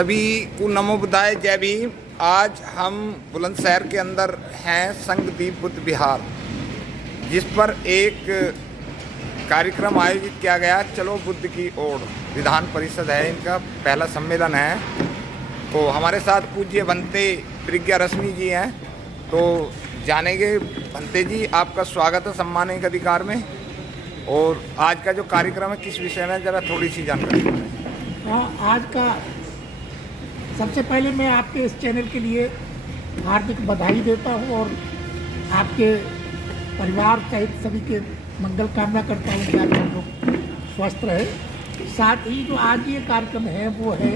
सभी को नमो बुद्धाय, जय भीम। आज हम बुलंदशहर के अंदर हैं संगदीप बुद्ध विहार, जिस पर एक कार्यक्रम आयोजित किया गया। चलो बुद्ध की ओर विधान परिषद है, इनका पहला सम्मेलन है। तो हमारे साथ पूज्य भंते प्रज्ञा रश्मि जी हैं, तो जानेंगे। भंते जी, आपका स्वागत है सम्मानित अधिकार में। और आज का जो कार्यक्रम है किस विषय में, जरा थोड़ी सी जानकारी दें। हाँ, आज का सबसे पहले मैं आपके इस चैनल के लिए हार्दिक बधाई देता हूँ और आपके परिवार सहित सभी के मंगल कामना करता हूँ कि आप लोग स्वस्थ रहे। साथ ही जो आज ये कार्यक्रम है वो है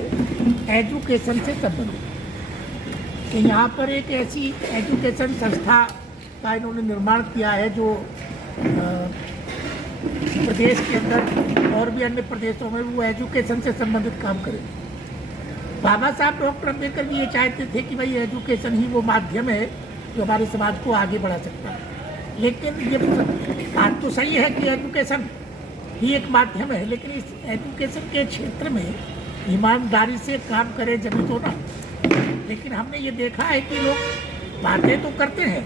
एजुकेशन से संबंधित। तो यहाँ पर एक ऐसी एजुकेशन संस्था का इन्होंने निर्माण किया है जो प्रदेश के अंदर और भी अन्य प्रदेशों में वो एजुकेशन से संबंधित काम करे। बाबा साहब डॉक्टर अम्बेडकर भी ये चाहते थे कि भाई एजुकेशन ही वो माध्यम है जो हमारे समाज को आगे बढ़ा सकता है। लेकिन ये बात तो सही है कि एजुकेशन ही एक माध्यम है, लेकिन इस एजुकेशन के क्षेत्र में ईमानदारी से काम करें जब तो ना। लेकिन हमने ये देखा है कि लोग बातें तो करते हैं,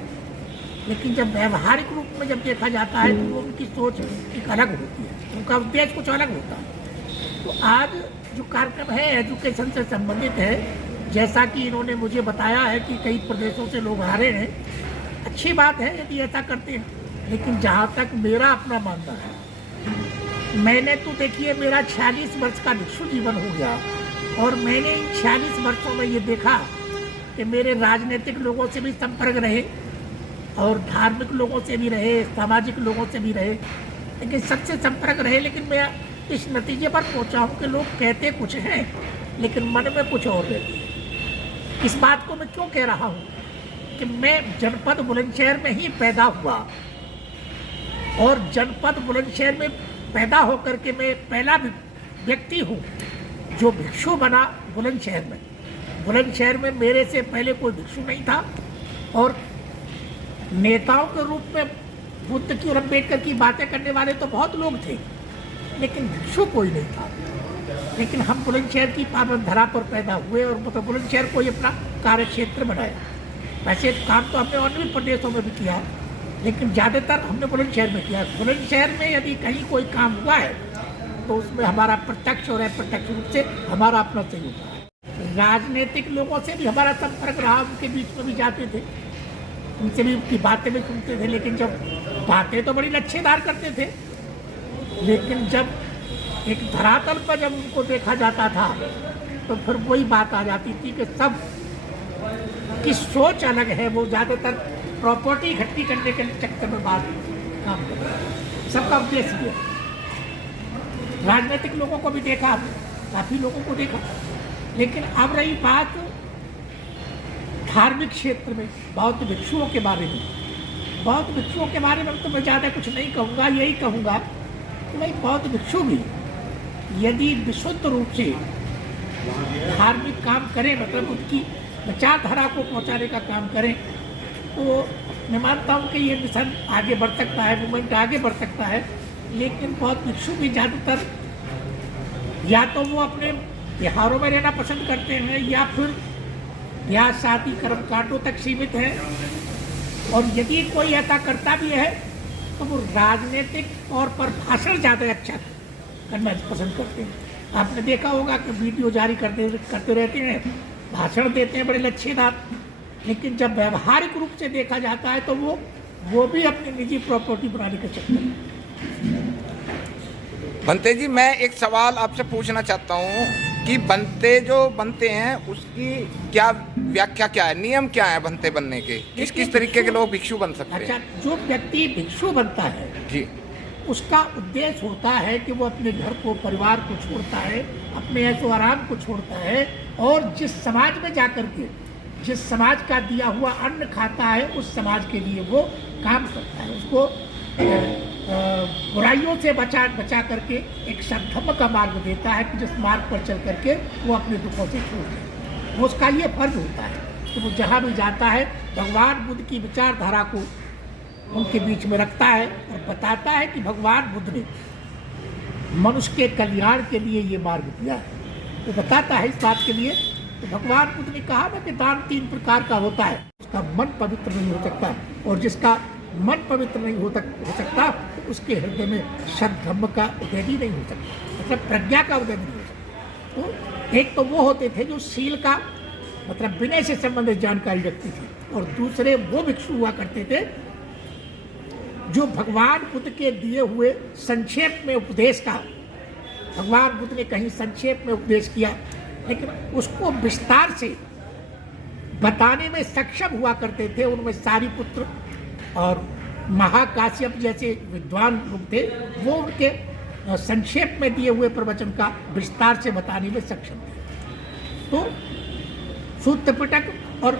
लेकिन जब व्यवहारिक रूप में जब देखा जाता है तो उनकी सोच एक अलग होती है, उनका उद्देश्य कुछ अलग होता है। तो आज जो कार्यक्रम है एजुकेशन से संबंधित है। जैसा कि इन्होंने मुझे बताया है कि कई प्रदेशों से लोग आ रहे हैं, अच्छी बात है यदि ऐसा करते हैं। लेकिन जहाँ तक मेरा अपना मानना है, मैंने तो देखिए मेरा 46 वर्ष का भिक्षु जीवन हो गया और मैंने इन 46 वर्षों में ये देखा कि मेरे राजनीतिक लोगों से भी संपर्क रहे और धार्मिक लोगों से भी रहे, सामाजिक लोगों से भी रहे, लेकिन सबसे संपर्क रहे। लेकिन मैं इस नतीजे पर पहुंचा हूं कि लोग कहते कुछ हैं लेकिन मन में कुछ और रहती है। इस बात को मैं क्यों कह रहा हूं कि मैं जनपद बुलंदशहर में ही पैदा हुआ और जनपद बुलंदशहर में पैदा होकर के मैं पहला व्यक्ति हूं जो भिक्षु बना बुलंदशहर में। बुलंदशहर में मेरे से पहले कोई भिक्षु नहीं था और नेताओं के रूप में बुद्ध की और अम्बेडकर की बातें करने वाले तो बहुत लोग थे, लेकिन भिक्षु कोई नहीं था। लेकिन हम बुलंदशहर की पावन धरा पर पैदा हुए और मतलब बुलंदशहर को ही अपना कार्य क्षेत्र बनाया। वैसे काम तो हमने और भी प्रदेशों में भी किया, लेकिन ज़्यादातर हमने बुलंदशहर में किया। बुलंदशहर में यदि कहीं कोई काम हुआ है तो उसमें हमारा प्रत्यक्ष और अप्रत्यक्ष रूप से हमारा अपना सहयोग रहा है। राजनीतिक लोगों से भी हमारा संपर्क रहा, उनके बीच में भी जाते थे, उनसे भी उनकी बातें भी सुनते थे। लेकिन जब बातें तो बड़ी लच्छेदार करते थे, लेकिन जब एक धरातल पर जब उनको देखा जाता था तो फिर वही बात आ जाती थी कि सब की सोच अलग है। वो ज़्यादातर प्रॉपर्टी इकट्ठी करने के चक्कर में बात काम कर रहा है। सबका उद्देश्य ये है। राजनीतिक लोगों को भी देखा, काफ़ी लोगों को देखा। लेकिन अब रही बात धार्मिक क्षेत्र में बौद्ध भिक्षुओं के बारे में। बौद्ध भिक्षुओं के बारे में तो मैं ज़्यादा कुछ नहीं कहूँगा, यही कहूँगा कि भाई बौद्ध भिक्षु भी यदि विशुद्ध रूप से धार्मिक काम करें, मतलब उसकी विचारधारा को पहुँचाने का काम करें, तो मैं मानता हूँ कि ये मिशन आगे बढ़ सकता है, मूवमेंट आगे बढ़ सकता है। लेकिन बौद्ध भिक्षु भी ज़्यादातर या तो वो अपने बिहारों में रहना पसंद करते हैं या फिर ब्याह शादी कर्मकांडों तक सीमित है। और यदि कोई ऐसा करता भी है तो वो राजनीतिक तौर पर भाषण ज़्यादा अच्छा करना पसंद करते हैं। आपने देखा होगा कि वीडियो जारी करते रहते हैं, भाषण देते हैं बड़े लच्छेदार, लेकिन जब व्यवहारिक रूप से देखा जाता है तो वो भी अपनी निजी प्रॉपर्टी बनाने के चक्कर में। भंते जी, मैं एक सवाल आपसे पूछना चाहता हूँ कि भंते जो बनते हैं उसकी क्या व्याख्या, क्या है, नियम क्या है भंते बनने के? किस किस तरीके के लोग भिक्षु बन सकते हैं? अच्छा, जो व्यक्ति भिक्षु बनता है जी, उसका उद्देश्य होता है कि वो अपने घर को, परिवार को छोड़ता है, अपने ऐशो आराम को छोड़ता है और जिस समाज में जाकर के जिस समाज का दिया हुआ अन्न खाता है उस समाज के लिए वो काम करता है। उसको बुराइयों से बचा करके एक सद्धर्म का मार्ग देता है कि जिस मार्ग पर चल करके वो अपने दुखों से छूट जाए। वो उसका ये फर्ज होता है कि वो जहाँ भी जाता है भगवान बुद्ध की विचारधारा को उनके बीच में रखता है और बताता है कि भगवान बुद्ध ने मनुष्य के कल्याण के लिए ये मार्ग दिया है। तो बताता है इस बात के लिए तो भगवान बुद्ध ने कहा ना कि दान 3 प्रकार का होता है। उसका मन पवित्र नहीं हो सकता, और जिसका मन पवित्र नहीं हो सकता तो उसके हृदय में सद्धम्म का उदय भी नहीं हो सकता, मतलब प्रज्ञा का उदय नहीं हो सकता। तो एक तो वो होते थे जो शील का मतलब विनय से संबंधित जानकारी रखते थे, और दूसरे वो भिक्षु हुआ करते थे जो भगवान बुद्ध के दिए हुए संक्षेप में उपदेश का, भगवान बुद्ध ने कहीं संक्षेप में उपदेश किया लेकिन उसको विस्तार से बताने में सक्षम हुआ करते थे। उनमें सारिपुत्र और महाकाश्यप जैसे विद्वान लोग थे, वो उनके संक्षेप में दिए हुए प्रवचन का विस्तार से बताने में सक्षम थे। तो सूत्र पिटक और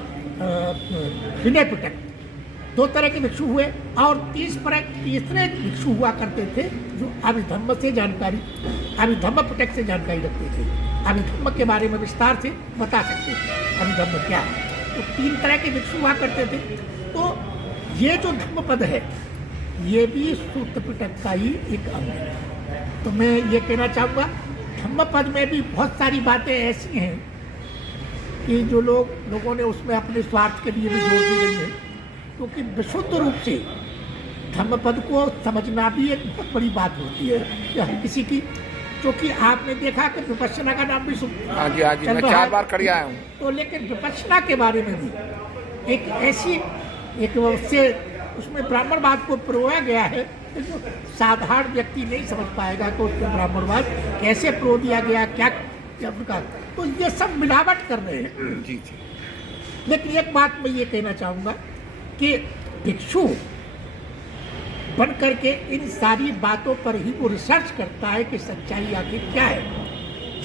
विनय पिटक 2 तरह के भिक्षु हुए, और तीसरे भिक्षु हुआ करते थे जो अभिधम्म से जानकारी, अभिधम्म पिटक से जानकारी रखते थे, अभिधम्म के बारे में विस्तार से बता सकते थे अभिधम्म क्या है। तो 3 तरह के भिक्षु हुआ करते थे। तो ये जो धम्म पद है ये भी सूत्र पिटक का ही एक अंग है। तो मैं ये कहना चाहूँगा धम्म पद में भी बहुत सारी बातें ऐसी हैं कि जो लोगों ने उसमें अपने स्वार्थ के लिए भी जोड़ दी गई है, क्योंकि विशुद्ध रूप से धम्म पद को समझना भी एक बहुत बड़ी बात होती है कि हम किसी की, क्योंकि आपने देखा कि विपश्यना का नाम भी हाँ जी मैं 4 बार कर आया हूँ। तो लेकिन विपश्यना के बारे में भी एक ऐसी उसमें ब्राह्मणवाद को परोया गया है कि जो साधारण व्यक्ति नहीं समझ पाएगा कि उसमें ब्राह्मणवाद कैसे परो दिया गया, क्या प्रकार। तो ये सब मिलावट कर रहे हैं। जी। लेकिन एक बात मैं ये कहना चाहूँगा कि भिक्षु बन करके इन सारी बातों पर ही वो रिसर्च करता है कि सच्चाई आखिर क्या है।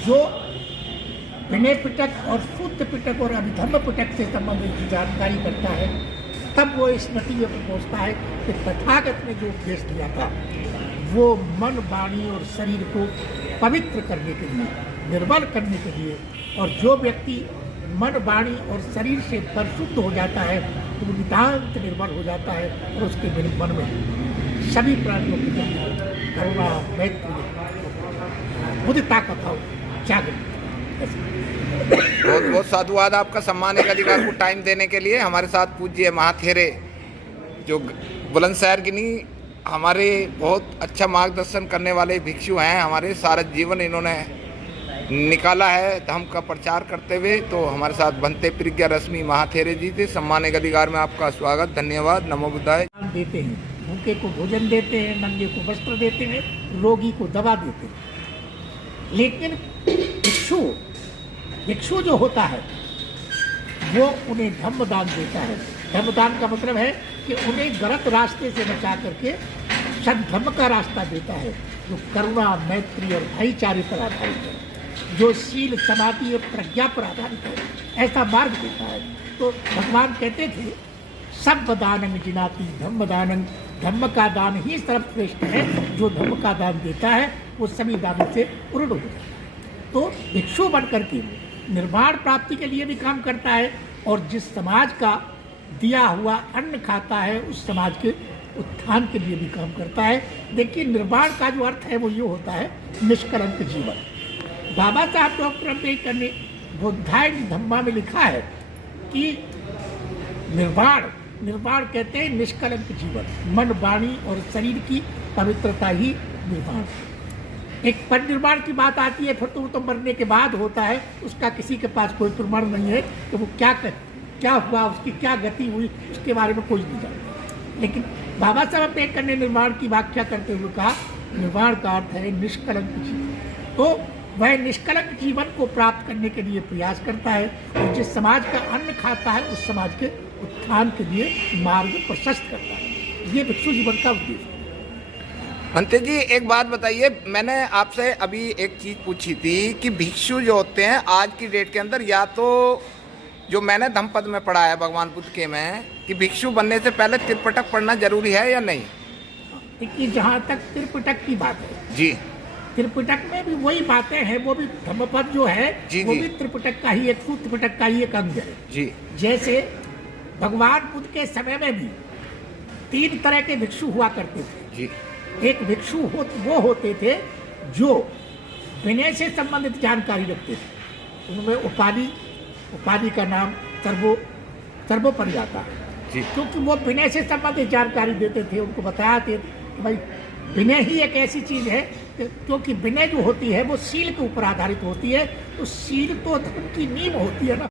जो विनय पिटक और सूत्र पिटक और अभिधम्म पिटक से संबंधित जानकारी करता है, तब वो इस नतीजे पर पहुँचता है कि तथागत ने जो उपदेश दिया था वो मन, वाणी और शरीर को पवित्र करने के लिए, निर्मल करने के लिए, और जो व्यक्ति मन, वाणी और शरीर से परिशुद्ध हो जाता है तो वो नितांत निर्मल हो जाता है, और उसके मन में सभी प्राणियों के प्रति करुणा, मैत्री, मुदिता का भाव जागृत। बहुत बहुत साधुवाद आपका सम्मान एक अधिकार को टाइम देने के लिए। हमारे साथ पूज्य महाथेरे जो बुलंदशहर की नहीं, हमारे बहुत अच्छा मार्गदर्शन करने वाले भिक्षु हैं। हमारे सारा जीवन इन्होंने निकाला है धम्म का प्रचार करते हुए। तो हमारे साथ बनते प्रज्ञा रश्मि महाथेरे जी थे। सम्मान एक अधिकार में आपका स्वागत, धन्यवाद, नमो बुद्धाय। देते हैं, भूखे को भोजन देते हैं, नंगे को वस्त्र देते हैं, रोगी को दवा देते हैं। लेकिन भिक्षु जो होता है वो उन्हें धम्मदान देता है। धम्मदान का मतलब है कि उन्हें गलत रास्ते से बचा करके सद्धम्म का रास्ता देता है, जो करुणा, मैत्री और भाईचारे पर आधारित है, जो शील, समाधि और प्रज्ञा पर आधारित है, ऐसा मार्ग देता है। तो भगवान कहते थे सब दानंग जिनाति धम्म दानंग, धम्म का दान ही सर्वश्रेष्ठ है। जो धम्म का दान देता है वो सभी दानों से उर्ध हो जाता है। तो भिक्षु बन करके निर्वाण प्राप्ति के लिए भी काम करता है, और जिस समाज का दिया हुआ अन्न खाता है उस समाज के उत्थान के लिए भी काम करता है। देखिए, निर्वाण का जो अर्थ है वो ये होता है निष्कलंक जीवन। बाबा साहब डॉक्टर अम्बेडकर ने बुद्धाय धम्मा में लिखा है कि निर्वाण कहते हैं निष्कलंक जीवन, मन, वाणी और शरीर की पवित्रता ही निर्वाण। एक परिनिर्वाण की बात आती है, फिर तो वो तो मरने के बाद होता है, उसका किसी के पास कोई प्रमाण नहीं है कि वो क्या हुआ, उसकी क्या गति हुई, उसके बारे में कोई नहीं जानता। लेकिन बाबा साहब अम्बेडकर ने निर्वाण की व्याख्या करते हुए कहा निर्वाण का अर्थ है निष्कलंक जीवन। तो वह निष्कलंक जीवन को प्राप्त करने के लिए प्रयास करता है, और जिस समाज का अन्न खाता है उस समाज के उत्थान के लिए मार्ग प्रशस्त करता है। ये भिक्षु जीवन का उद्देश्य है। अंते जी, एक बात बताइए, मैंने आपसे अभी एक चीज़ पूछी थी कि भिक्षु जो होते हैं आज की डेट के अंदर, या तो जो मैंने धम्मपद में पढ़ा है भगवान बुद्ध के में, कि भिक्षु बनने से पहले त्रिपिटक पढ़ना जरूरी है या नहीं? देखिए, जहाँ तक त्रिपिटक की बात है जी, त्रिपिटक में भी वही बातें हैं, वो भी धम्मपद जो है वो भी त्रिपिटक का ही एक त्रिपिटक का ही एक अंग है। जी, जैसे भगवान बुद्ध के समय में भी 3 तरह के भिक्षु हुआ करते थे। जी, एक भिक्षु वो होते थे जो विनय से संबंधित जानकारी रखते थे, उनमें उपाधि उपाधि का नाम सर्वोपरि आता है, जी। क्योंकि वो विनय से संबंधित जानकारी देते थे, उनको बताते कि भाई विनय ही एक ऐसी चीज़ है क्योंकि विनय जो होती है वो शील के ऊपर आधारित होती है, तो शील तो धर्म की नींव होती है ना।